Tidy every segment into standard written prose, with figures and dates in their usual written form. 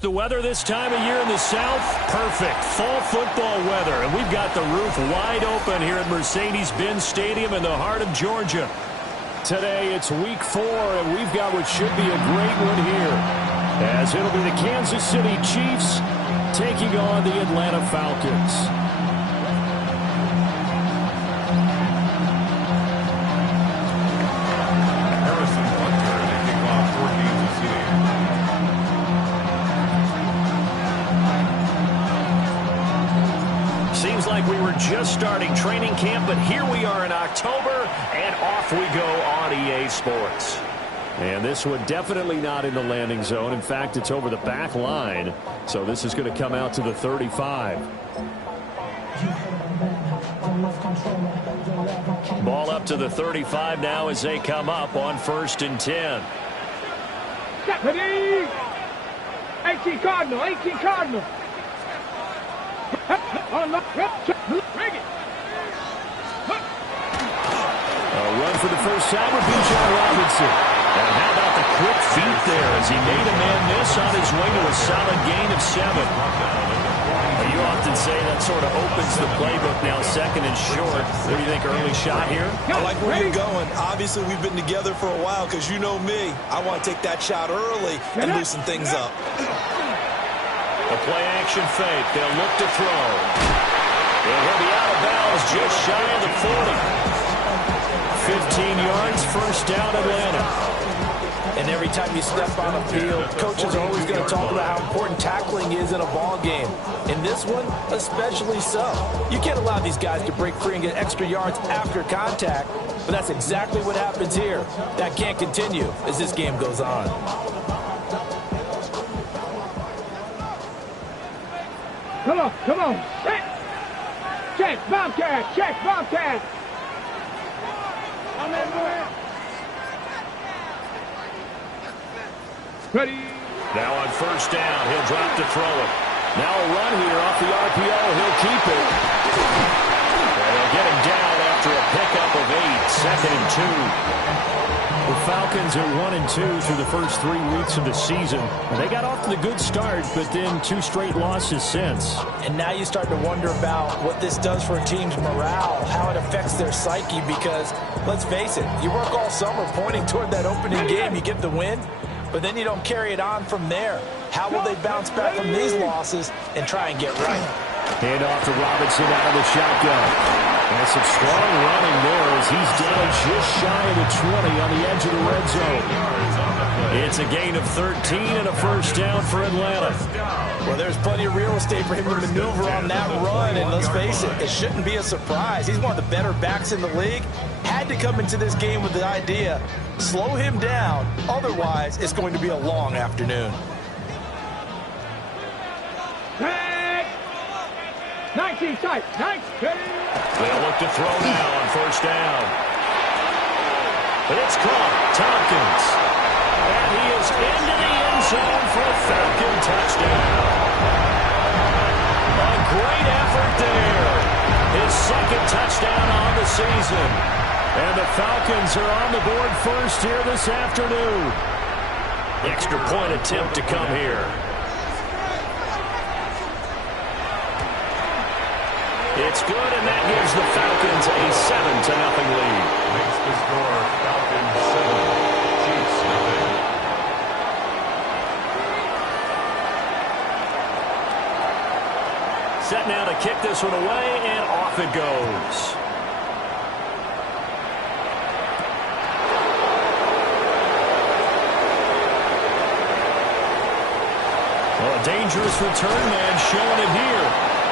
The weather this time of year in the South, perfect. Fall football weather. And we've got the roof wide open here at Mercedes-Benz Stadium in the heart of Georgia. Today it's week 4, and we've got what should be a great one here, as it'll be the Kansas City Chiefs taking on the Atlanta Falcons. Seems like we were just starting training camp, but here we are in October, and off we go on EA Sports. And this one definitely not in the landing zone. In fact, it's over the back line, so this is going to come out to the 35. Ball up to the 35 now as they come up on 1st and 10. 18 Cardinal, 18 Cardinal. A run for the first time would be John Robinson. And how about the quick feet there as he made a man miss on his way to a solid gain of 7. You often say that sort of opens the playbook now, 2nd and short. What do you think, early shot here? I like where you're going. Obviously, we've been together for a while because you know me. I want to take that shot early and loosen things up. The play-action fake. They'll look to throw. And he'll be out of bounds just shy of the 40. 15 yards, first down, Atlanta. And every time you step on the field, coaches are always going to talk about how important tackling is in a ball game. In this one, especially so. You can't allow these guys to break free and get extra yards after contact, but that's exactly what happens here. That can't continue as this game goes on. Come on. Check, Bobcat, check, Bobcat. On that boy. Ready. Now on first down, he'll drop to throw it. Now a run here off the RPO. He'll keep it. And they'll get him down after a pickup of 8. 2nd and 2. The Falcons are 1-2 through the first 3 weeks of the season. And they got off to the good start, but then 2 straight losses since. And now you start to wonder about what this does for a team's morale, how it affects their psyche, because, let's face it, you work all summer pointing toward that opening game, you get the win, but then you don't carry it on from there. How will they bounce back from these losses and try and get right? Hand off to Robinson out of the shotgun. And some strong running there as he's down just shy of the 20 on the edge of the red zone. It's a gain of 13 and a first down for Atlanta. Well, there's plenty of real estate for him to maneuver on that run, and let's face it, it shouldn't be a surprise. He's one of the better backs in the league. Had to come into this game with the idea, slow him down, otherwise it's going to be a long afternoon. 19 tight, 19. They'll look to throw now on first down. But it's caught. Tompkins. And he is into the end zone for a Falcon touchdown. A great effort there. His 2nd touchdown on the season. And the Falcons are on the board first here this afternoon. Extra point attempt to come here. It's good, and that gives the Falcons a 7-0 lead. Makes the score Falcons 7, Chiefs nothing. Set now to kick this one away, and off it goes. Well, a dangerous return man showing it here.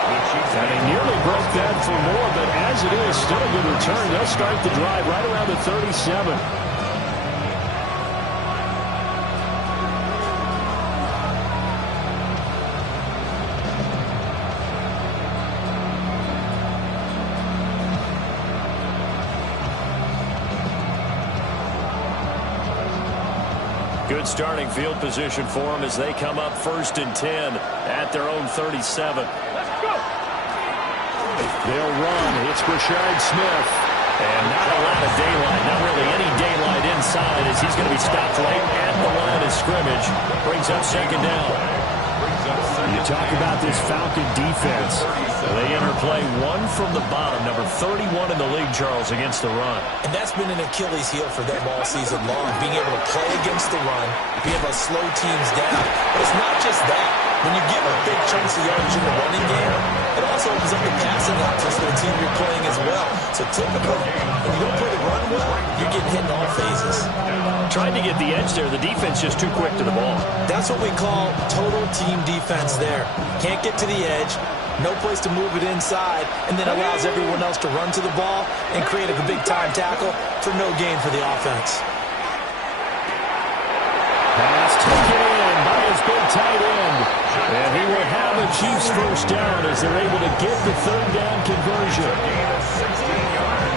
And he nearly broke that for more, but as it is, still a good return. They'll start the drive right around the 37. Good starting field position for them as they come up 1st and 10 at their own 37. They'll run. It's Rashard Smith. And not a lot of daylight, not really any daylight inside as he's going to be stopped right at the line of scrimmage. Brings up 2nd down. You talk about this Falcon defense. They enter play one from the bottom, number 31 in the league, Charles, against the run. And that's been an Achilles heel for them all season long, being able to play against the run, being able to slow teams down. But it's not just that. When you give up big chunks of yardage in the running game, it also opens up the passing options for the team you're playing as well. So typically, when you don't play the run well, you're getting hit in all phases. Trying to get the edge there. The defense just too quick to the ball. That's what we call total team defense there. Can't get to the edge, no place to move it inside, and then allows everyone else to run to the ball and create a big-time tackle for no gain for the offense. Pass taken in by his big tight end. And he will have the Chiefs first down as they're able to get the third down conversion.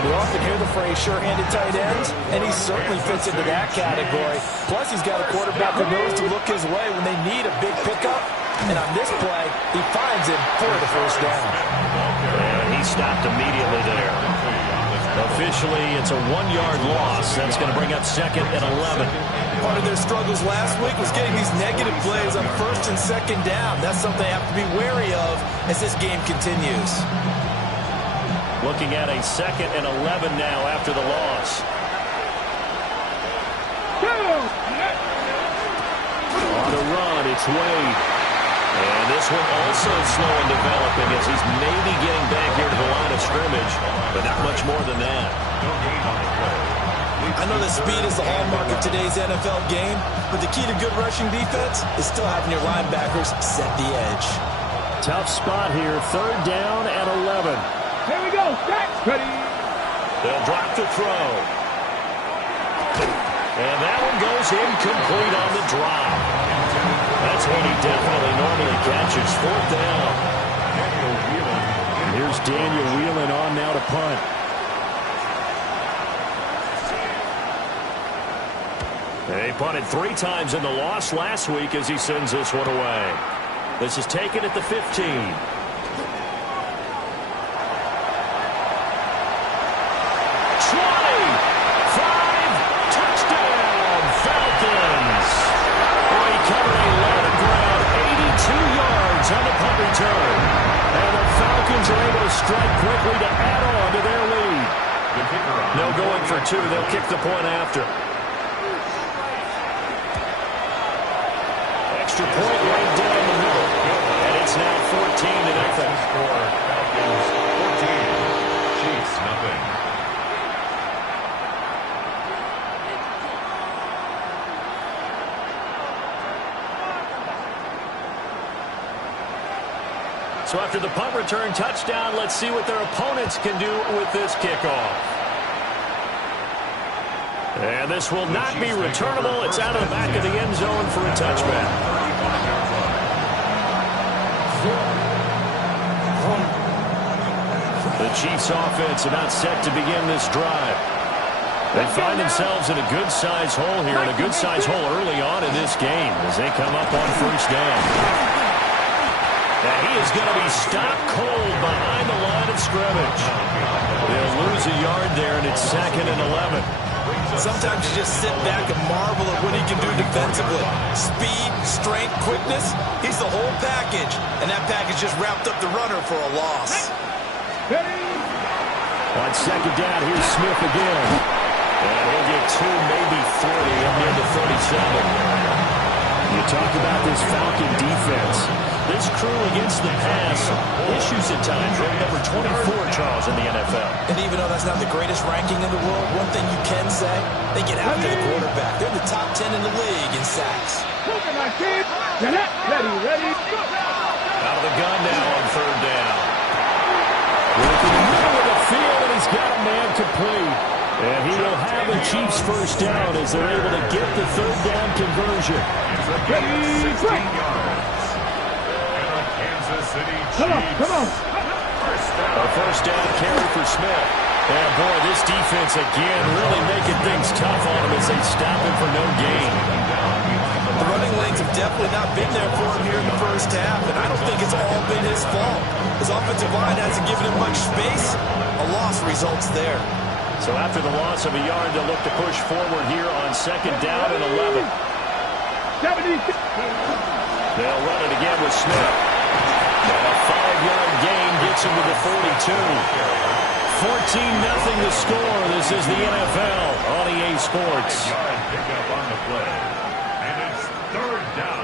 We often hear the phrase sure-handed tight ends, and he certainly fits into that category. Plus, he's got a quarterback who knows to look his way when they need a big pickup. And on this play, he finds him for the first down. And he stopped immediately there. Officially, it's a 1-yard loss. That's going to bring up 2nd and 11. Part of their struggles last week was getting these negative plays on 1st and 2nd down. That's something they have to be wary of as this game continues. Looking at a 2nd and 11 now after the loss. On the run, it's Wade. And this one also slow in developing as he's maybe getting back here to the line of scrimmage, but not much more than that. I know that speed is the hallmark of today's NFL game, but the key to good rushing defense is still having your linebackers set the edge. Tough spot here, 3rd down and 11. Here we go. Set. Ready. They'll drop the throw. And that one goes incomplete on the drop. That's what he definitely normally catches. 4th down. And here's Daniel Whelan on now to punt. They punted 3 times in the loss last week as he sends this one away. This is taken at the 15. On the punt return. And the Falcons are able to strike quickly to add on to their lead. No going for 2. They'll kick the point after. Extra point right down the middle. And it's now 14-0. Falcons 14, Chiefs nothing. So after the punt return touchdown, let's see what their opponents can do with this kickoff. And this will not be returnable. It's out of the back of the end zone for a touchback. The Chiefs offense about set to begin this drive. They find themselves in a good-sized hole here, and a good-sized hole early on in this game as they come up on 1st down. Now he is going to be stopped cold behind the line of scrimmage. They'll lose a yard there, and it's 2nd and 11. Sometimes you just sit back and marvel at what he can do defensively. Speed, strength, quickness, he's the whole package. And that package just wrapped up the runner for a loss. On 2nd down, here's Smith again. And he'll get 2, maybe 3 up near the 37. You talk about this Falcon defense. This crew against the pass, issues at times. Right, number 24, Charles, in the NFL. And even though that's not the greatest ranking in the world, one thing you can say, they get after the quarterback. They're in the top 10 in the league in sacks. Ready. Out of the gun now on 3rd down. Working in the middle of the field, and he's got a man complete. And he will have the Chiefs first down as they're able to get the 3rd down conversion. Come on. A first down carry for Smith. And boy, this defense again really making things tough on him as they stop him for no gain. The running lanes have definitely not been there for him here in the first half, and I don't think it's all been his fault. His offensive line hasn't given him much space. A loss results there. So after the loss of a yard, they'll look to push forward here on 2nd down and 11. They'll run it again with Smith. 14-0 the score. This is the NFL on EA Sports. Yard pickup on the play. And it's third down.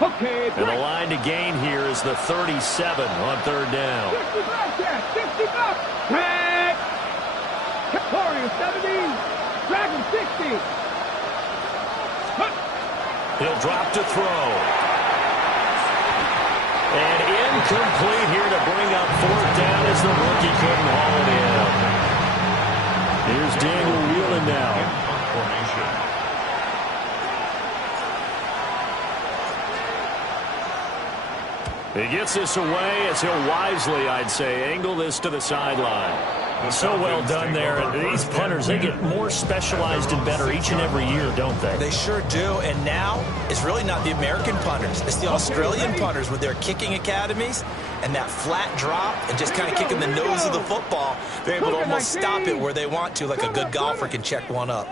Okay, And the line to gain here is the 37 on third down. 60 back there, 60 back. Drag. Warriors 70. Dragon 60. He'll drop to throw. And incomplete here to bring up fourth down as the rookie couldn't haul it in. Here's Daniel Wheeling now. Formation. He gets this away as he'll wisely, I'd say, angle this to the sideline. So well done there. These punters, they get more specialized and better each and every year, don't they? They sure do. And now it's really not the American punters. It's the Australian punters with their kicking academies and that flat drop and just kind of kicking the nose of the football. They're able to almost stop it where they want to, like a good golfer can check one up.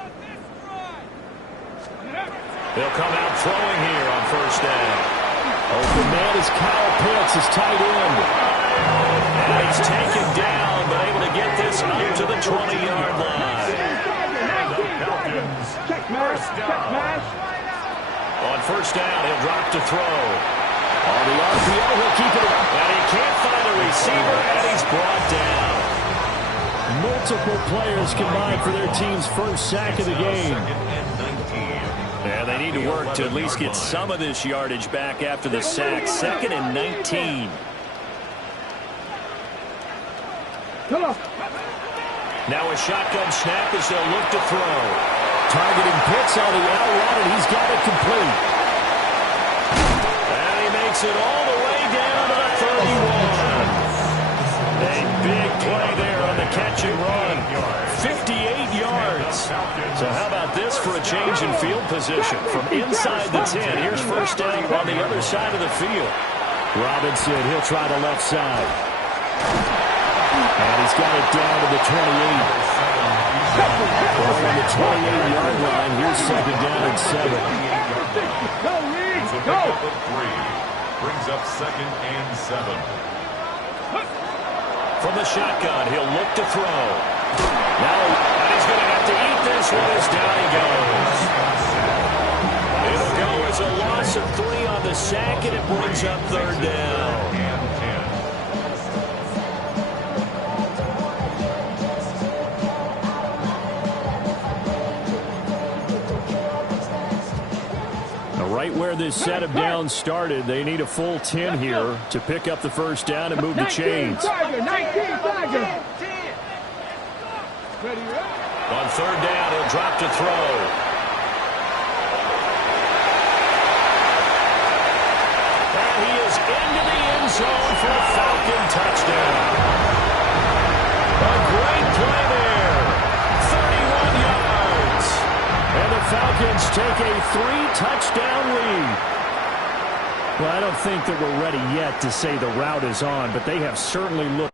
They'll come out throwing here on first down. Open man is Kyle Pitts, his tight end. And he's taken down, but able to get this up to the 20-yard line. On first down, he'll drop to throw. On the RPO, he'll keep it up. And he can't find a receiver, and he's brought down. Multiple players combined for their team's first sack of the game. Yeah, they need to work to at least get some of this yardage back after the sack. 2nd and 19. Now a shotgun snap as they'll look to throw. Targeting Pitts on the out route, and he's got it complete. And he makes it all the way down to the 31. A big play there on the catch and run. 58 yards. So how about this for a change in field position? From inside the 10, here's first down on the other side of the field. Robinson, he'll try the left side. And he's got it down to the 28. Well, on the 28-yard line, here's 2nd down and 7. Go, Reed, It's a go. pickup of 3. Brings up 2nd and 7. From the shotgun, he'll look to throw. Now, and he's going to have to eat this one as down he goes. It'll go as a loss of 3 on the sack, and it brings up third down. Right where this set of downs started, they need a full 10 here to pick up the first down and move the chains. 19, Tiger. On third down, he'll drop to throw. And he is into the end zone for a Falcon touchdown. A great play there. 31 yards. And the Falcons take a 3-touchdown lead. Well, I don't think that we're ready yet to say the route is on, but they have certainly looked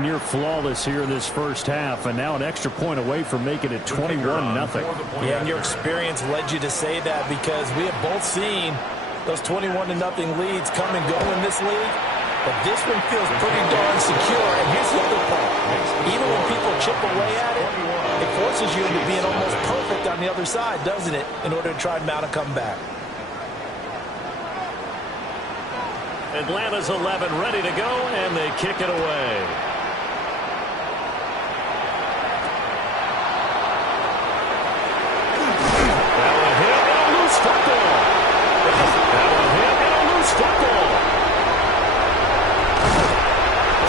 Near flawless here in this first half, and now an extra point away from making it 21-0. Yeah, and your experience led you to say that, because we have both seen those 21-0 leads come and go in this league. But this one feels pretty darn secure. And here's the other part. Even when people chip away at it, it forces you into being almost perfect on the other side, doesn't it, in order to try and mount a comeback. Atlanta's 11 ready to go, and they kick it away.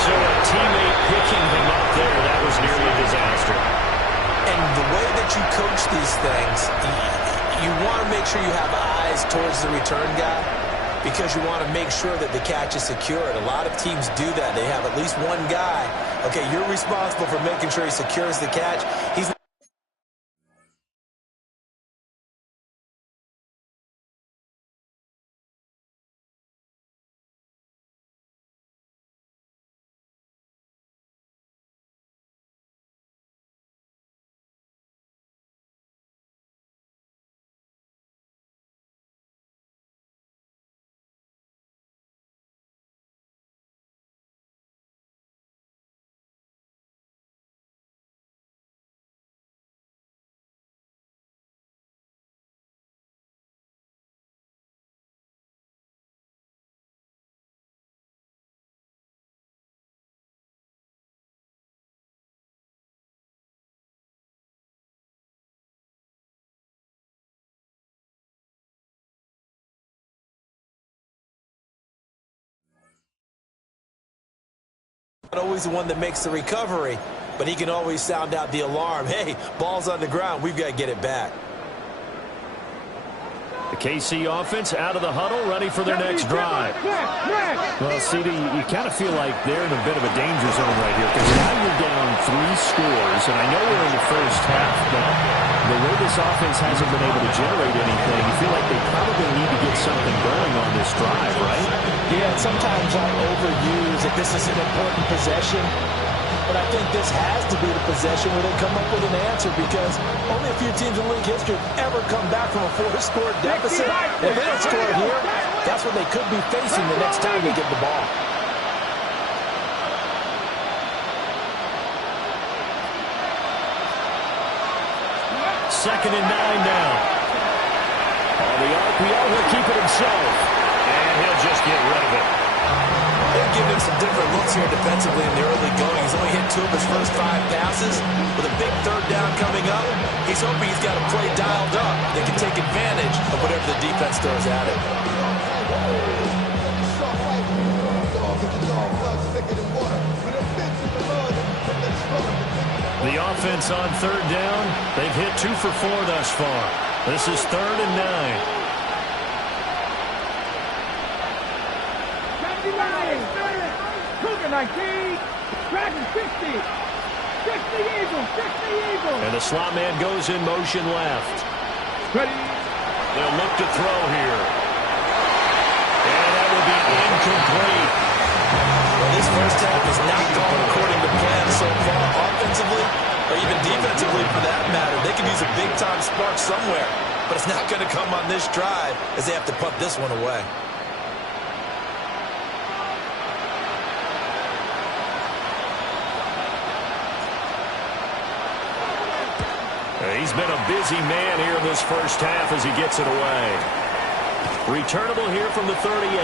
So a teammate picking him up there, that was nearly a disaster. And the way that you coach these things, you want to make sure you have eyes towards the return guy, because you want to make sure that the catch is secured. A lot of teams do that. They have at least one guy. Okay, you're responsible for making sure he secures the catch. He's not always the one that makes the recovery, but he can always sound out the alarm. Hey, ball's on the ground. We've got to get it back. The KC offense out of the huddle, ready for their next drive. Well, CD, you kind of feel like they're in a bit of a danger zone right here, because now you're down 3 scores, and I know we're in the first half, but the way this offense hasn't been able to generate anything, you feel like they probably need to get something going on this drive, right? Yeah, and sometimes I overuse that this is an important possession, but I think this has to be the possession where they come up with an answer, because only a few teams in league history have ever come back from a 4-score deficit. If they don't score here, that's what they could be facing the next time they get the ball. Second and 9 now. On the RPO, he'll keep it himself, and he'll just get rid of it. They're giving him some different looks here defensively in the early going. He's only hit 2 of his first 5 passes. With a big 3rd down coming up, he's hoping he's got a play dialed up that can take advantage of whatever the defense throws at him. The offense on 3rd down, they've hit 2 for 4 thus far. This is 3rd and 9. 19, Dragon 60, 60 Eagles, 60 Eagles. And the slot man goes in motion left. Ready. They'll look to throw here. And that will be incomplete. Well, this first half is not going according to plan so far, offensively or even defensively for that matter. They can use a big-time spark somewhere, but it's not going to come on this drive as they have to punt this one away. He's been a busy man here in this first half as he gets it away. Returnable here from the 38.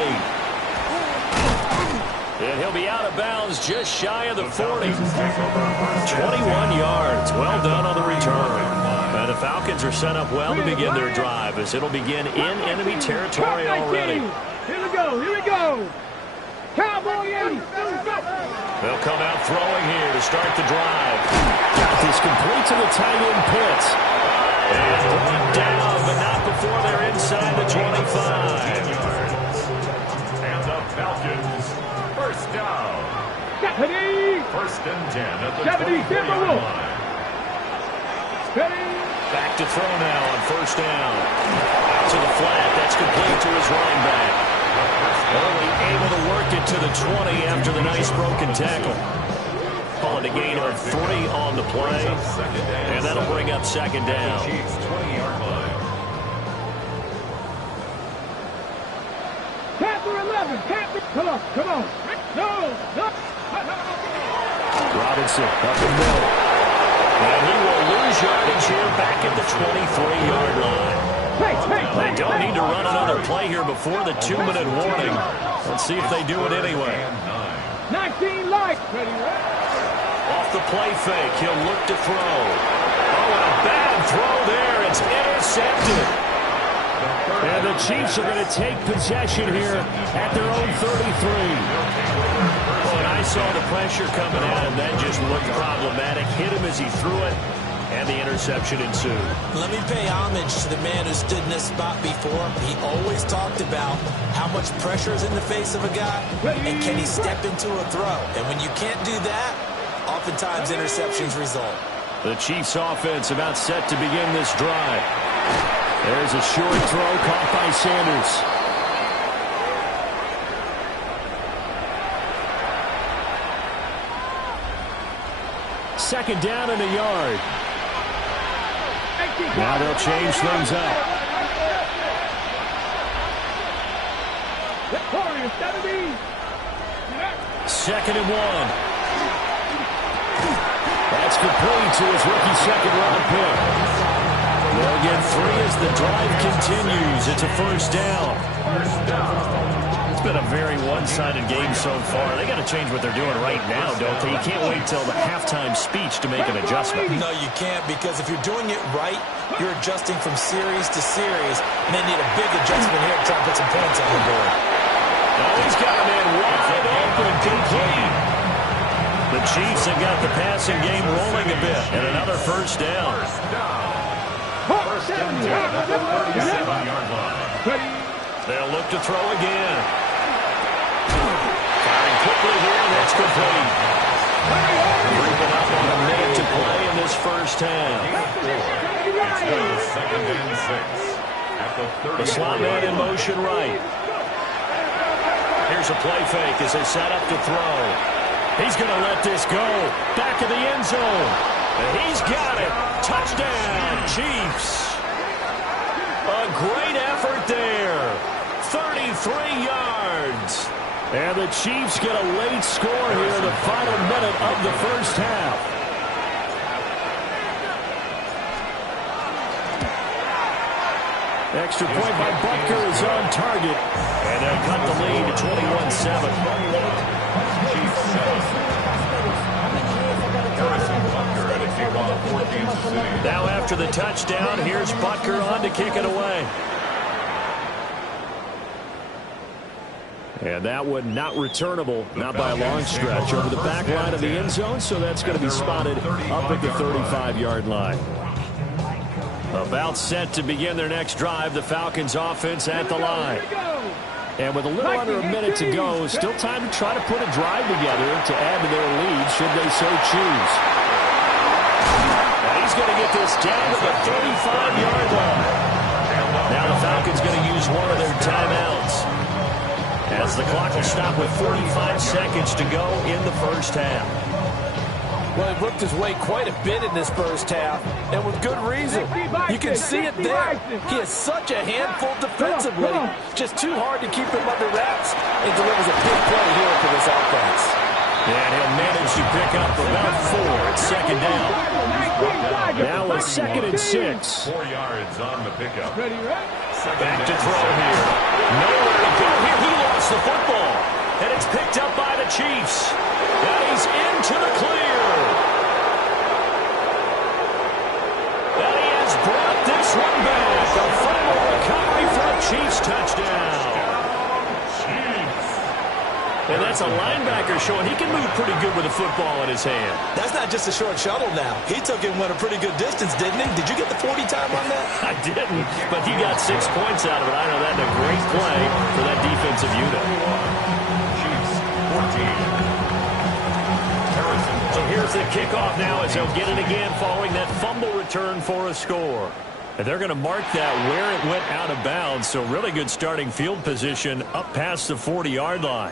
And he'll be out of bounds just shy of the 40. 21 yards. Well done on the return. And the Falcons are set up well to begin their drive, as it'll begin in enemy territory already. Here we go, here we go. Cowboy 80. They'll come out throwing here to start the drive. Got this complete to the tight end Pitts. And brought down, but not before they're inside the 25. And the Falcons, first down. 70. 1st and 10 at the 70, 20-yard line. Ready. Back to throw now on 1st down. Out to the flat. That's complete to his running back. Only able to work it to the 20 after the nice broken tackle. and a gain of 3 on the play. And that'll bring up second down. Chiefs 20-yard line. Panther 11. Panther. Come on. Come on. No. Robinson up the middle. And he will lose yardage here back at the 23-yard line. They don't need to run another play here before the 2-minute warning. Let's see if they do it anyway. 19 light. Off the play fake, he'll look to throw. Oh, and a bad throw there. It's intercepted. And the Chiefs are going to take possession here at their own 33. Well, and I saw the pressure coming at him. That just looked problematic. Hit him as he threw it, and the interception ensued. Let me pay homage to the man who stood in this spot before. He always talked about how much pressure is in the face of a guy, and can he step into a throw. And when you can't do that, oftentimes interceptions result. The Chiefs offense about set to begin this drive. There's a short throw caught by Sanders. Second down and a yard. Now they'll change things up. Second and 1. That's complete to his rookie second-round pick. They'll get 3 as the drive continues. It's a first down. It's been a very one-sided game so far. They got to change what they're doing right now, don't they? You can't wait till the halftime speech to make an adjustment. No, you can't, because if you're doing it right, you're adjusting from series to series, and they need a big adjustment here to try and put some points on the board. Now he's got a man wide open, complete. The Chiefs have got the passing game rolling a bit, and another first down. First and 10 at the 37-yard line. They'll look to throw again. Firing quickly here, and that's complete. Bringing up on a minute to play in this first half. It's now second and 6 at the 30. The slot man in motion right. Here's a play fake as they set up to throw. He's going to let this go. Back of the end zone. And he's got it. Touchdown, Chiefs. A great effort there. 33 yards. And the Chiefs get a late score here in the final minute of the first half. Extra point by Butker is on target. And they'll cut the lead to 21-7. Chiefs 7. Harrison Butker at a kickoff for Kansas City. Now after the touchdown, here's Butker on to kick it away. And that one not returnable, not by a long stretch, over the back line of the end zone, so that's going to be spotted up at the 35-yard line. About set to begin their next drive, the Falcons offense at the line. And with a little under a minute to go, still time to try to put a drive together to add to their lead should they so choose. And he's going to get this down to the 35-yard line. Now the Falcons going to use one of their timeouts, as the clock will stop with 45 seconds to go in the first half. Well, he worked his way quite a bit in this first half, and with good reason. You can see it there. He is such a handful defensively. Just too hard to keep him under wraps, and delivers a big play here for this offense. And he'll manage to pick up about 4 at second down. Now a 2nd and 6. 4 yards on the pickup. Back to throw here. Nowhere to go here. He lost the football. And it's picked up by the Chiefs. And he's into the clear. And he has brought this one back. A fumble recovery for a Chiefs touchdown. And that's a linebacker showing he can move pretty good with a football in his hand. That's not just a short shuttle now. He took it and went a pretty good distance, didn't he? Did you get the 40 time on that? I didn't, but he got 6 points out of it. I know that's a great play for that defensive unit. Chiefs 14. So here's the kickoff now as they'll get it again following that fumble return for a score. And they're going to mark that where it went out of bounds. So really good starting field position up past the 40-yard line.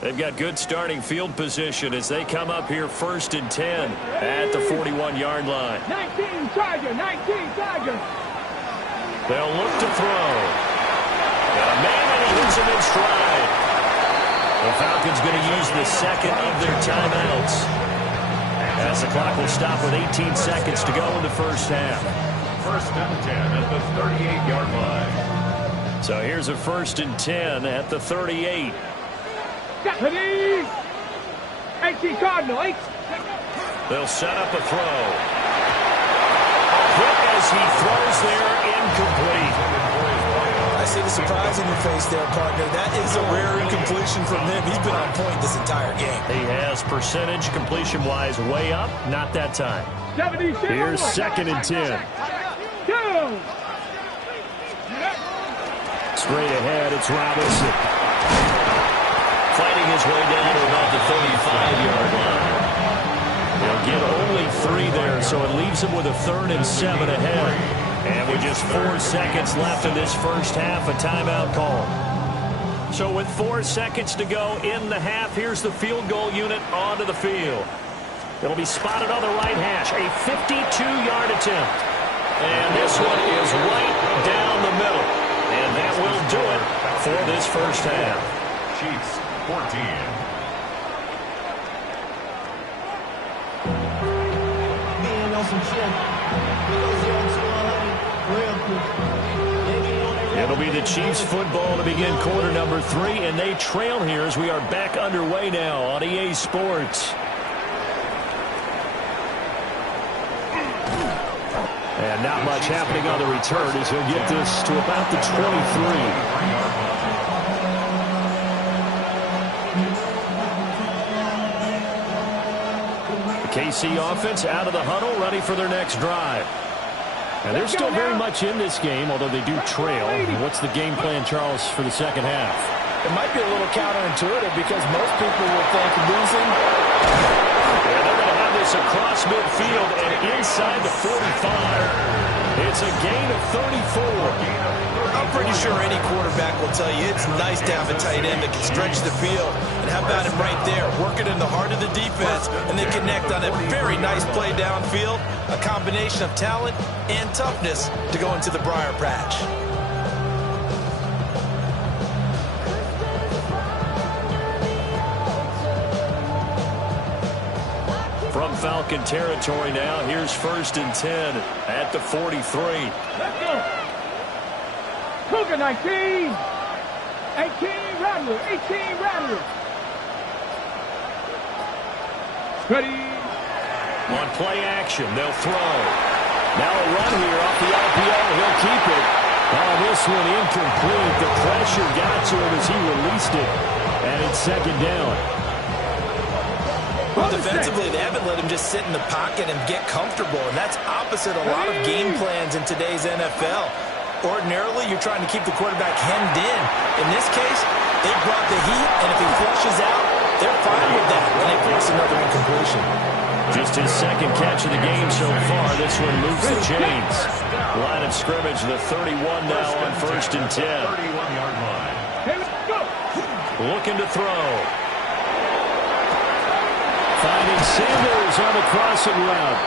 They've got good starting field position as they come up here 1st and 10 at the 41-yard line. 19 Charger, 19 Charger. They'll look to throw. Got a man, and he hits him in stride. The Falcons going to use the second of their timeouts, as the clock will stop with 18 seconds to go in the first half. 1st and 10 at the 38-yard line. So here's a 1st and 10 at the 38. Ready? 18 Cardinal, 8. They'll set up a throw. Hit as he throws there, incomplete. I see the surprise in your face there, partner. That is a rare incompletion from him. He's been on point this entire game. He has percentage completion-wise way up. Not that time. 72. Here's 2nd and 10. 2. Straight ahead, it's Robinson. Fighting his way down to about the 35-yard line. He'll get only 3 there, so it leaves him with a 3rd and 7 ahead. And with just 4 seconds left in this first half, a timeout call. So with 4 seconds to go in the half, here's the field goal unit onto the field. It'll be spotted on the right hash, a 52-yard attempt. And this one is right down the middle. And that will do it for this first half. Chiefs 14. It'll be the Chiefs football to begin quarter number 3, and they trail here as we are back underway now on EA Sports. And not much happening on the return as he'll get this to about the 23. KC offense out of the huddle, ready for their next drive. And they're still very much in this game, although they do trail. What's the game plan, Charles, for the second half? It might be a little counterintuitive because most people will think losing. And they're going to have this across midfield and inside the 45. It's a gain of 34. I'm pretty sure any quarterback will tell you it's nice to have a tight end that can stretch the field. And how about him right there, working in the heart of the defense, and they connect on a very nice play downfield, a combination of talent and toughness to go into the briar patch. From Falcon territory now, here's 1st and 10 at the 43. Let's go. Cougar 19. 18 Rattler. 18 Rattler. Ready. On play action, they'll throw. Now a run here off the RPO. He'll keep it. Oh, this one incomplete. The pressure got to him as he released it. And it's 2nd down. Well, defensively, they haven't let him just sit in the pocket and get comfortable, and that's opposite a lot of game plans in today's NFL. Ordinarily, you're trying to keep the quarterback hemmed in. In this case, they brought the heat, and if he flushes out, they're fine with that, and they force another incompletion. Just his 2nd catch of the game so far. This one moves the chains. Line of scrimmage, the 31 now on 1st and 10. 31-yard line. Hey, let's go. Looking to throw. Finding Sanders on the crossing route.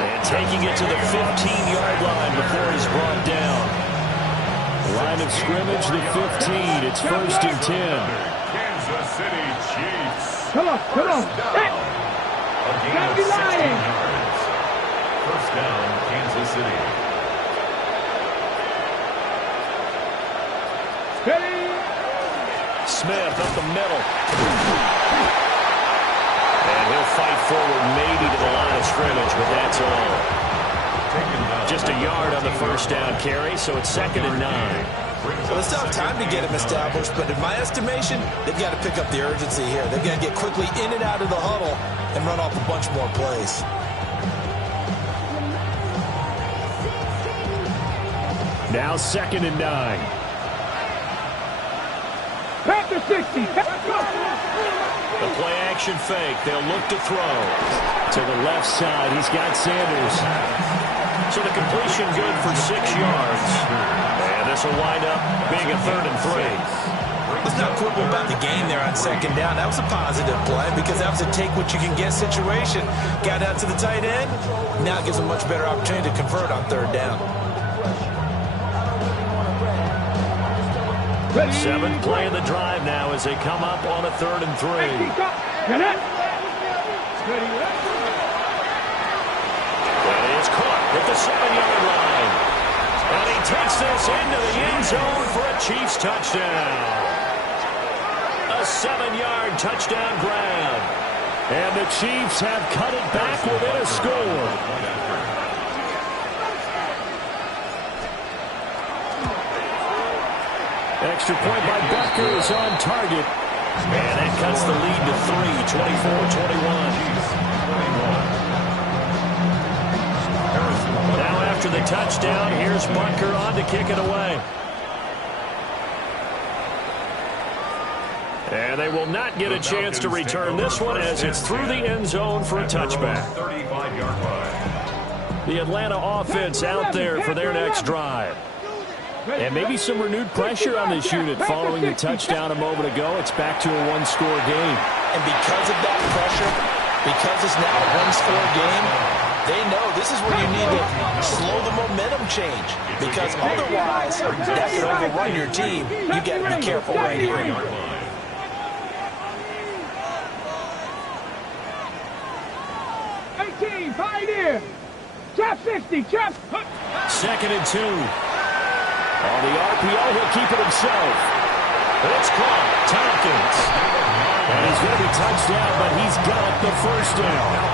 And taking it to the 15-yard line before he's brought down. Line of scrimmage, the 15. It's 1st and 10. Kansas City Chiefs. Come on, come on. A gain of 16 yards. 1st down, Kansas City. Ready. Smith up the middle. And he'll fight forward maybe to the line of scrimmage, but that's all. Just a yard on the 1st down carry, so it's 2nd and 9. Well, they still have time to get him established, but in my estimation, they've got to pick up the urgency here. They've got to get quickly in and out of the huddle and run off a bunch more plays. Now 2nd and 9. Panther 60. The play action fake. They'll look to throw. To the left side, he's got Sanders. So the completion good for 6 yards. And this will wind up being a 3rd and 3. Let's not quibble about the gain there on second down. That was a positive play because that was a take-what-you-can-get situation. Got out to the tight end. Now it gives them a much better opportunity to convert on third down. Seventh play of the drive now as they come up on a 3rd and 3. That is caught at the 7-yard line. And he takes this into the end zone for a Chiefs touchdown. A 7-yard touchdown grab. And the Chiefs have cut it back within a score. Extra point by Butker is on target. And that cuts the lead to 3, 24-21. Now after the touchdown, here's Butker on to kick it away. And they will not get a chance to return this one as it's through the end zone for a touchback. The Atlanta offense out there for their next drive. And maybe some renewed pressure on this unit following the touchdown a moment ago. It's back to a one-score game. And because of that pressure, because it's now a one-score game, they know this is where you need to slow the momentum change. Because otherwise, that could overrun your team. You got to be careful right here. 18, pioneer. Trap 60, trap. 2nd and 2. On the RPO, he'll keep it himself. It's caught. Tompkins. And he's going to be touched down, but he's got the first down.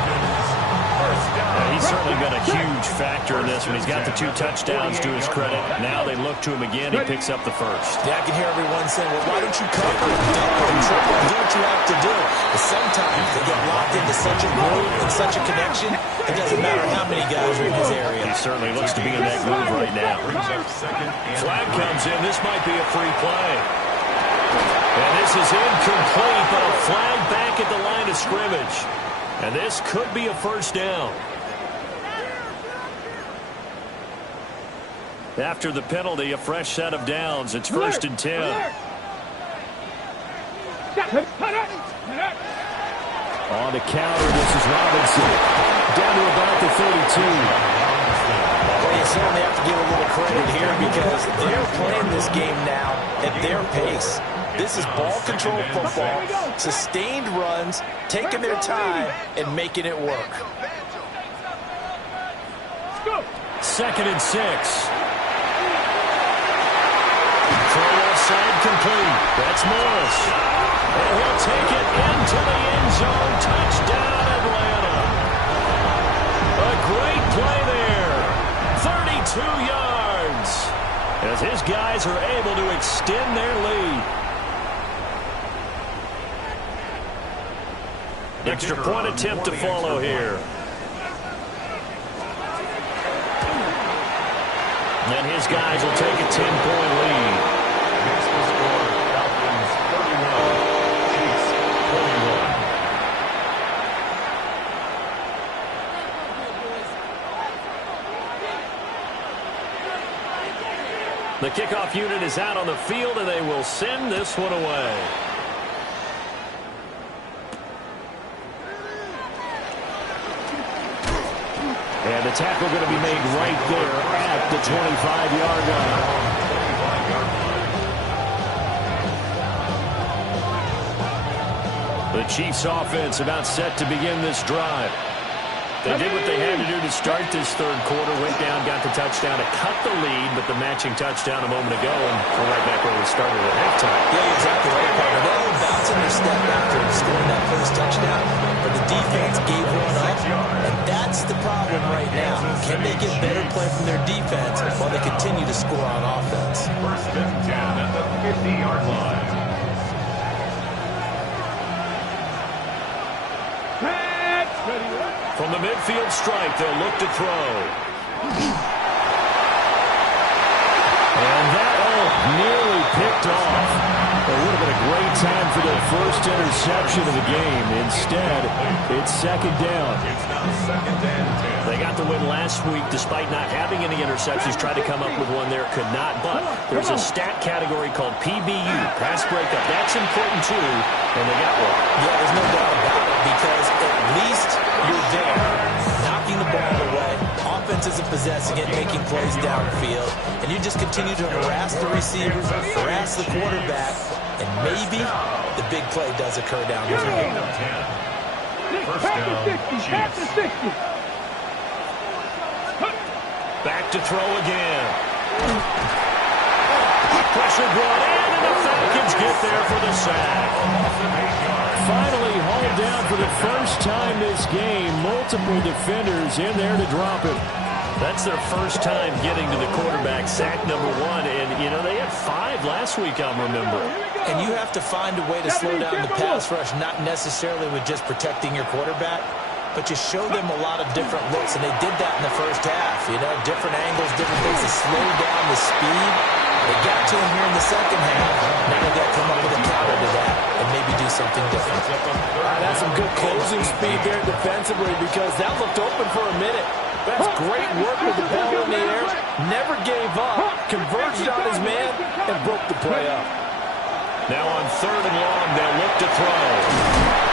And he's certainly been a huge factor in this one. He's got the 2 touchdowns to his credit. Now they look to him again. He picks up the first. Yeah, I can hear everyone saying, well, why don't you cover and double and triple and do what you have to do? But sometimes they get locked into such a groove and such a connection, it doesn't matter how many guys are in his area. He certainly looks to be in that groove right now. Flag comes in. This might be a free play. And this is incomplete, but a flag back at the line of scrimmage. And this could be a first down. After the penalty, a fresh set of downs. It's 1st and 10. On the counter, this is Robinson. Down to about the 32. Well, you certainly have to give a little credit here because they're playing this game now at their pace. This is ball control football, sustained runs, taking their time, and making it work. 2nd and 6. Throw outside complete. That's Morris. And he'll take it into the end zone. Touchdown, Atlanta. A great play there. 32 yards. As his guys are able to extend their lead. Extra point attempt to follow here. And his guys will take a 10-point lead. Falcons 31, Chiefs 21. The kickoff unit is out on the field, and they will send this one away. And the tackle going to be made right there at the 25-yard line. The Chiefs offense about set to begin this drive. They did what they had to do to start this third quarter. Went down, got the touchdown to cut the lead, but the matching touchdown a moment ago, and we're right back where we started at halftime. Yeah, exactly right, partner. They were bouncing their step after scoring that first touchdown, but the defense gave one up, and that's the problem right now. Can they get better play from their defense while they continue to score on offense? 1st and 10 at the 50-yard line. From the midfield stripe, they'll look to throw. And that nearly picked off. It would have been a great time for their first interception of the game. Instead, it's 2nd down. It's now 2nd and 10. They got the win last week despite not having any interceptions. Tried to come up with one there, could not. But there's a stat category called PBU, pass breakup. That's important too, and they got one. Yeah, there's no doubt about it, because at least you're there, knocking the ball away. Offense isn't possessing it, making plays downfield, and you just continue to harass the receivers, harass the quarterback, and maybe the big play does occur down the field. First down, Chiefs. Back to throw again. Pressure brought in, and the Falcons get there for the sack. Finally hauled down for the first time this game. Multiple defenders in there to drop it. That's their first time getting to the quarterback, sack number 1. And, you know, they had 5 last week, I'll remember. And you have to find a way to slow down the pass rush, not necessarily with just protecting your quarterback, but you show them a lot of different looks, and they did that in the first half. You know, different angles, different things to slow down the speed. They got to him here in the second half. Now they got to come up with a counter to that and maybe do something different. That's some good closing speed there defensively, because that looked open for a minute. That's great work with the ball in the air. Never gave up, converged on his man, and broke the play up. Now on 3rd and long, they'll look to throw.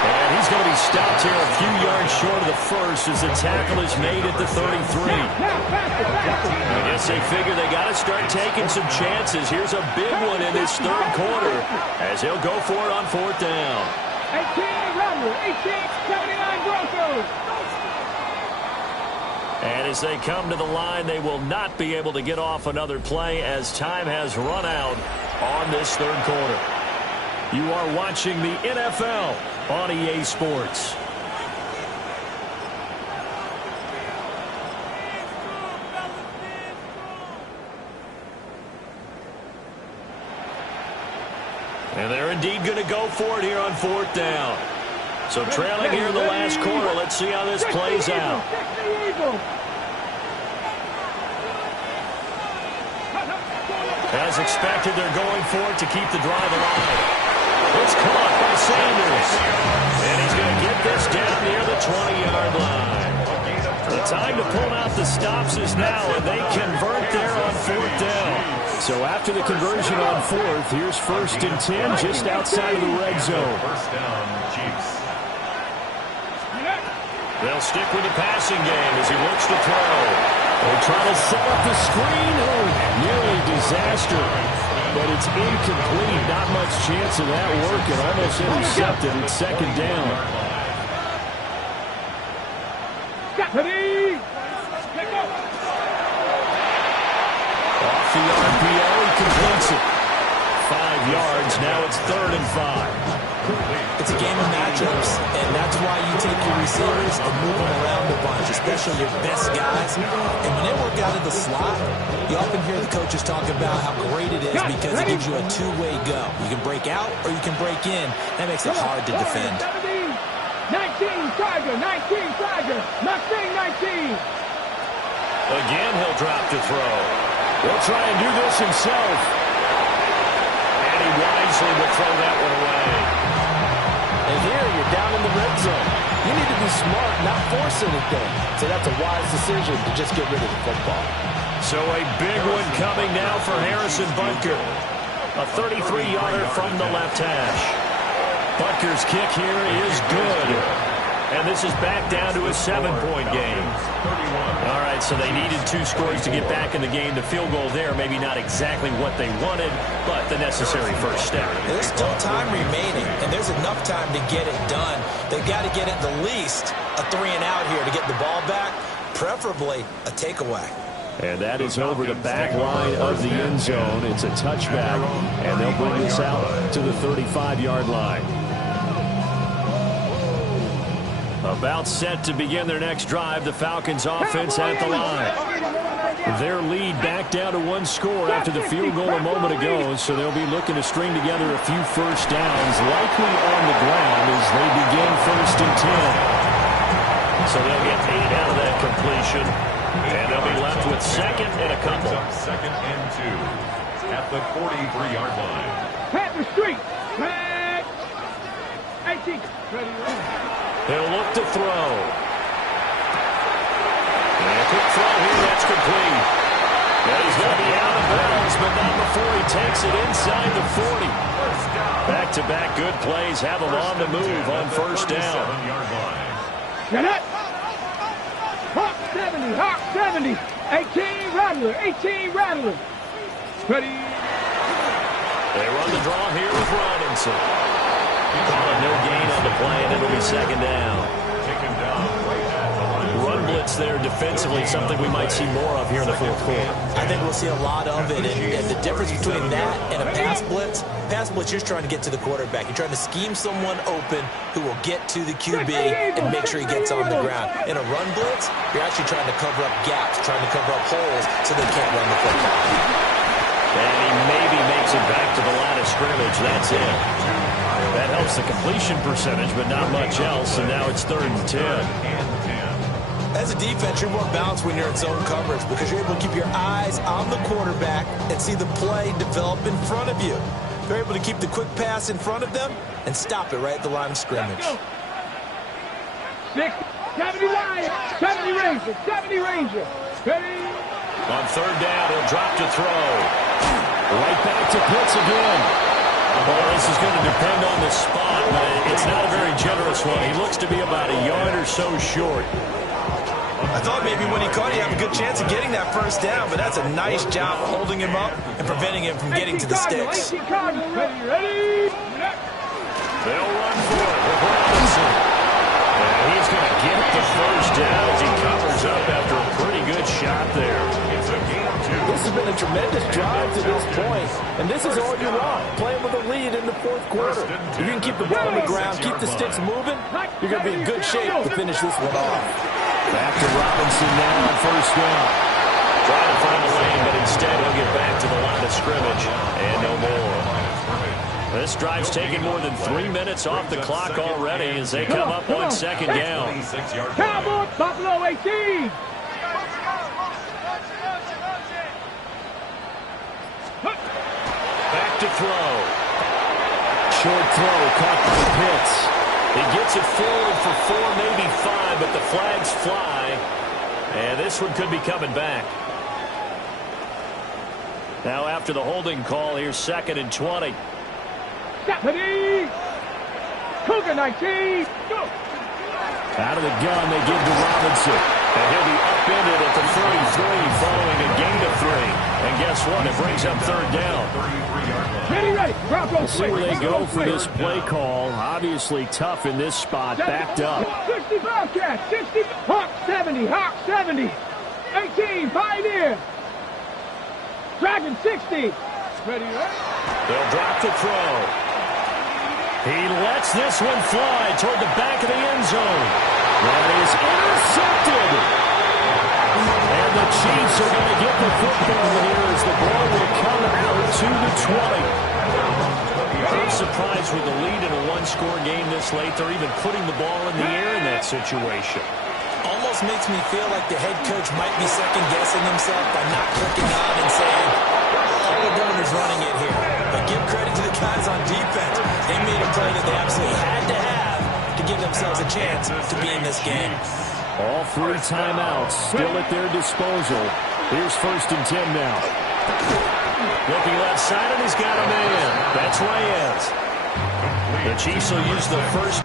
And he's going to be stopped here a few yards short of the first as the tackle is made at the 33. I guess they figure they got to start taking some chances. Here's a big one in this 3rd quarter as he'll go for it on 4th down. 18-79 Broncos. And as they come to the line, they will not be able to get off another play as time has run out on this 3rd quarter. You are watching the NFL on EA Sports. And they're indeed going to go for it here on 4th down. So trailing here in the last quarter, let's see how this plays out. As expected, they're going for it to keep the drive alive. It's caught by Sanders. And he's going to get this down near the 20-yard line. The time to pull out the stops is now, and they convert there on 4th down. So after the conversion on 4th, here's 1st and 10 just outside of the red zone. First down, Chiefs. They'll stick with the passing game as he looks to throw. They try to set up the screen. Oh, nearly disaster. But it's incomplete. Not much chance of that working. Almost intercepted. It's 2nd down. Off the RPO, he completes it. 5 yards. Now it's 3rd and 5. It's a game of matchups, and that's why you take your receivers and move them around a bunch, especially your best guys. And when they work out of the slot, you often hear the coaches talk about how great it is because it gives you a two-way go. You can break out or you can break in. That makes it hard to defend. 19, Tiger, 19, Tiger, Mustang 19. Again, he'll drop to throw. He'll try and do this himself. And he wisely will throw that one away. And here, you're down in the red zone. You need to be smart, not force anything. So that's a wise decision to just get rid of the football. So a big one coming now for Harrison Butker. A 33-yarder from the left hash. Butker's kick here is good. And this is back down to a 7-point game. All right, so they needed 2 scores to get back in the game. The field goal there, maybe not exactly what they wanted, but the necessary first step. There's still time remaining, and there's enough time to get it done. They've got to get at the least a 3-and-out here to get the ball back, preferably a takeaway. And that is over the back line of the end zone. It's a touchback, and they'll bring this out to the 35-yard line. About set to begin their next drive, the Falcons offense at the line. Their lead back down to 1 score after the field goal a moment ago, so they'll be looking to string together a few first downs, likely on the ground as they begin 1st and 10. So they'll get 8 out of that completion, and they'll be left with 2nd and a couple. 2nd and 2 at the 43-yard line. Pat the street. Pat. 18. They'll look to throw. And quick throw here, that's complete. And he's going to be out of bounds, but not before he takes it inside the 40. Back-to-back good plays have him on the move on first down. Get it. Hawk 70, Hawk 70. 18 Rattler, 18 Rattler. Ready. They run the draw here with Robinson. Call it no gain on the play, and it'll be second down. Run blitz there defensively, something we might see more of here in the fourth quarter. I think we'll see a lot of it, and the difference between that and a pass blitz, you're trying to get to the quarterback. You're trying to scheme someone open who will get to the QB and make sure he gets on the ground. In a run blitz, you're actually trying to cover up gaps, trying to cover up holes so they can't run the football. And he maybe makes it back to the line of scrimmage. That's it. That helps the completion percentage, but not much else, and now it's 3rd and 10. As a defense, you're more balanced when you're in zone coverage because you're able to keep your eyes on the quarterback and see the play develop in front of you. You're able to keep the quick pass in front of them and stop it right at the line of scrimmage. 6, 70 Lions, 70 Rangers, 70 Rangers. Ready. On 3rd down, he'll drop to throw. Right back to Pitts again. Well, this is going to depend on the spot, but it's not a very generous one. He looks to be about a yard or so short. I thought maybe when he caught, he had a good chance of getting that first down, but that's a nice job holding him up and preventing him from getting to the sticks. Ready. They'll run for it with Robinson. And he's going to get the first down as he covers up after a pretty good shot there. This has been a tremendous drive to this point, and this is all you want, playing with a lead in the fourth quarter. If you can keep the ball on the ground, keep the sticks moving, you're going to be in good shape to finish this one off. Back to Robinson now on first down. Trying to find the lane, but instead he'll get back to the line of scrimmage. And no more. This drive's taken more than 3 minutes off the clock already as they come up on second down. Cowboys, Buffalo 18. Back to throw. Short throw caught by Pitts. He gets it forward for 4, maybe 5, but the flags fly. And this one could be coming back. Now after the holding call, here's 2nd and 20. Stephanie. Cougar 19. Go. Out of the gun, they give to Robinson. And he'll be upended at the 33 following a gain of 3. And guess what? It brings up 3rd down. Ready. We'll see where they go for this play call. Obviously tough in this spot, backed up. 60 Bobcats, 60. Hawk 70, Hawk 70. 18, Pioneer. Dragon 60. Ready. They'll drop the throw. He lets this one fly toward the back of the end zone. That is intercepted. And the Chiefs are going to get the football here as the ball will come out to the 20. I'm surprised with the lead in a one-score game this late. They're even putting the ball in the air in that situation. Almost makes me feel like the head coach might be second-guessing himself by not clicking on and saying, all we're doing is running it here. But give credit to the guys on defense. They made a play that they absolutely had to have to give themselves a chance to be in this game. All 3 timeouts still at their disposal. Here's 1st and 10 now. Looking left side, and he's got a man. That's Reyes. The Chiefs will use the first.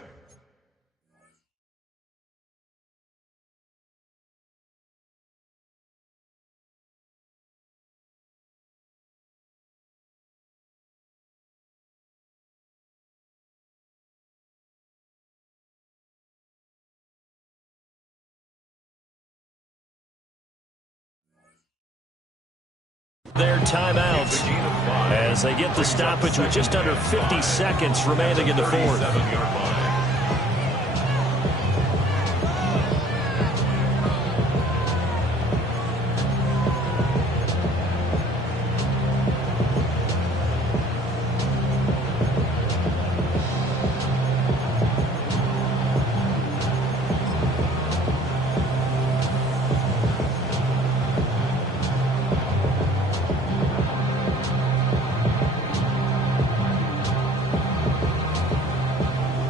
Their timeouts as they get the stoppage with just under 50 seconds remaining in the fourth.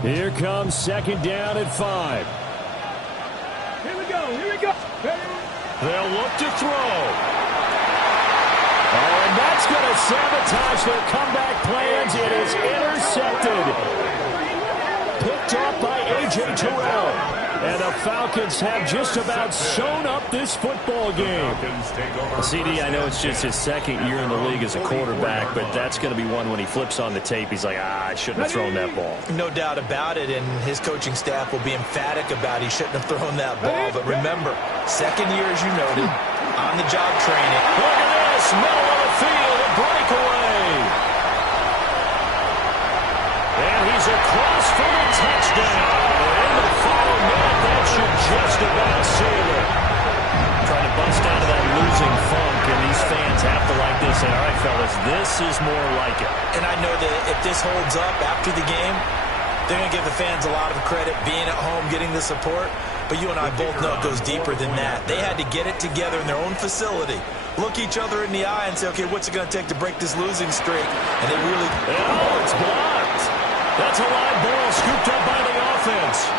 Here comes 2nd down at 5. Here we go. Ready. They'll look to throw. Oh, and that's going to sabotage their comeback plans. It is intercepted. Picked off by A.J. Terrell. And the Falcons have just about sewn up this football game. CD, I know it's just his second year in the league as a quarterback, but that's going to be one when he flips on the tape. He's like, I shouldn't have thrown that ball. No doubt about it, and his coaching staff will be emphatic about he shouldn't have thrown that ball. But remember, second year, as you noted, on-the-job training. Look at this, middle of the field, a breakaway. And he's across for the touchdown. In the final minute, that should just about seal it. Trying to bust out of that losing funk, and these fans have to like this. And all right, fellas, this is more like it. And I know that if this holds up after the game, they're going to give the fans a lot of credit being at home, getting the support. But you and I both know it goes deeper than that. They had to get it together in their own facility, look each other in the eye and say, okay, what's it going to take to break this losing streak? And they really... Oh, it's blocked. That's a live ball scooped up by the offense.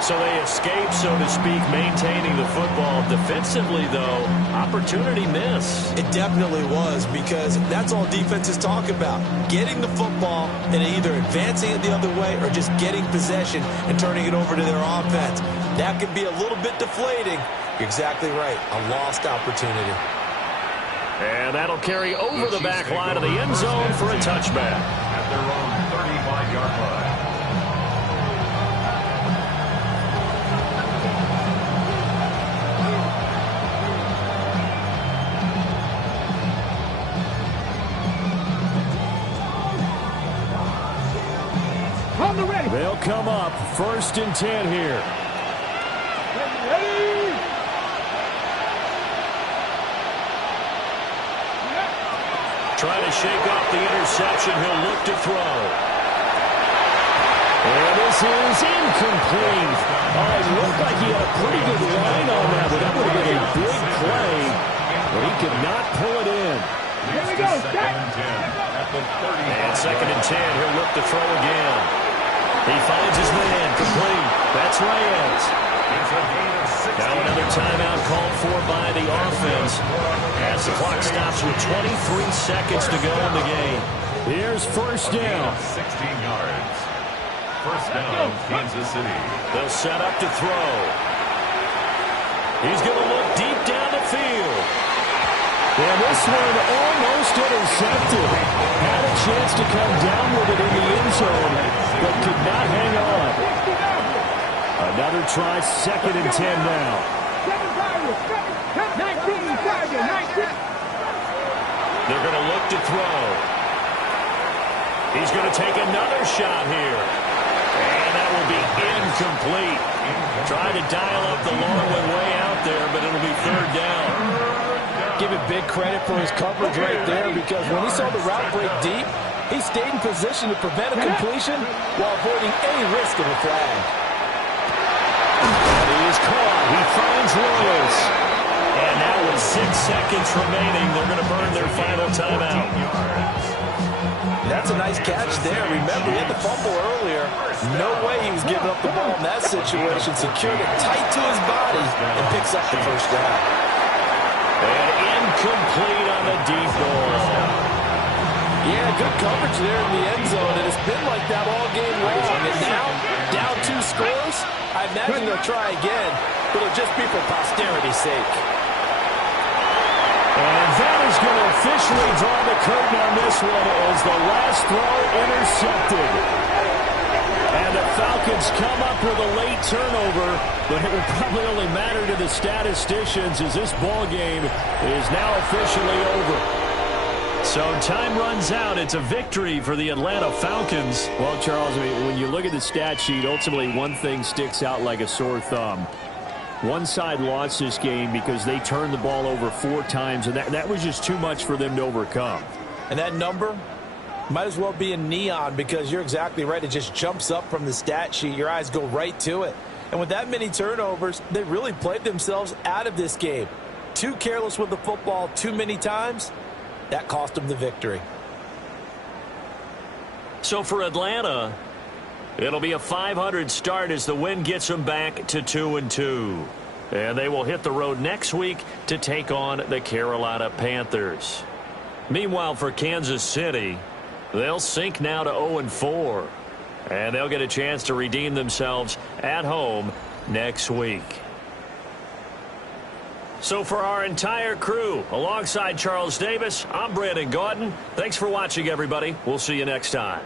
So they escape, so to speak, maintaining the football. Defensively, though, opportunity miss. It definitely was, because that's all defenses talk about. Getting the football and either advancing it the other way or just getting possession and turning it over to their offense. That could be a little bit deflating. You're exactly right. A lost opportunity. And that'll carry over the back line of the end zone for a touchback. At their own 35-yard line. They'll come up 1st and 10 here. Trying to shake off the interception. He'll look to throw. And this is incomplete. Oh, it looked like he had a pretty good line on that, but that would have been a big play. But he could not pull it in. Here we go. And 2nd and 10. He'll look to throw again. He finds his man, complete. That's Reyes. Now another timeout called for by the offense as the clock stops with 23 seconds to go in the game. Here's 1st down. 16 yards. 1st down, Kansas City. They'll set up to throw. He's going to look deep down the field. And this one almost intercepted. Had a chance to come down with it in the end zone, but could not hang on. Another try, 2nd and 10 now. 19. They're going to look to throw. He's going to take another shot here. And that will be incomplete. Trying to dial up the long one way out there, but it'll be 3rd down. Give it big credit for his coverage right there, because when he saw the route break deep, he stayed in position to prevent a completion while avoiding any risk of a flag. And he is caught. He finds Reyes. And now with 6 seconds remaining, they're going to burn their final timeout. That's a nice catch there. Remember, he had the fumble earlier. No way he was giving up the ball in that situation. Secured it tight to his body and picks up the 1st down. And incomplete on the deep ball. Yeah, good coverage there in the end zone, and it's been like that all game long. And now, down 2 scores, I imagine they'll try again, but it'll just be for posterity's sake. And that is going to officially draw the curtain on this one as the last throw intercepted. And the Falcons come up with a late turnover, but it will probably only matter to the statisticians as this ball game is now officially over. So time runs out. It's a victory for the Atlanta Falcons. Well, Charles, I mean, when you look at the stat sheet, ultimately one thing sticks out like a sore thumb. One side lost this game because they turned the ball over 4 times, and that was just too much for them to overcome. And that number might as well be in neon, because you're exactly right. It just jumps up from the stat sheet. Your eyes go right to it. And with that many turnovers, they really played themselves out of this game. Too careless with the football too many times. That cost them the victory. So for Atlanta, it'll be a 500 start as the win gets them back to 2-2. And they will hit the road next week to take on the Carolina Panthers. Meanwhile, for Kansas City, they'll sink now to 0-4. And they'll get a chance to redeem themselves at home next week. So for our entire crew, alongside Charles Davis, I'm Brandon Gaudin. Thanks for watching, everybody. We'll see you next time.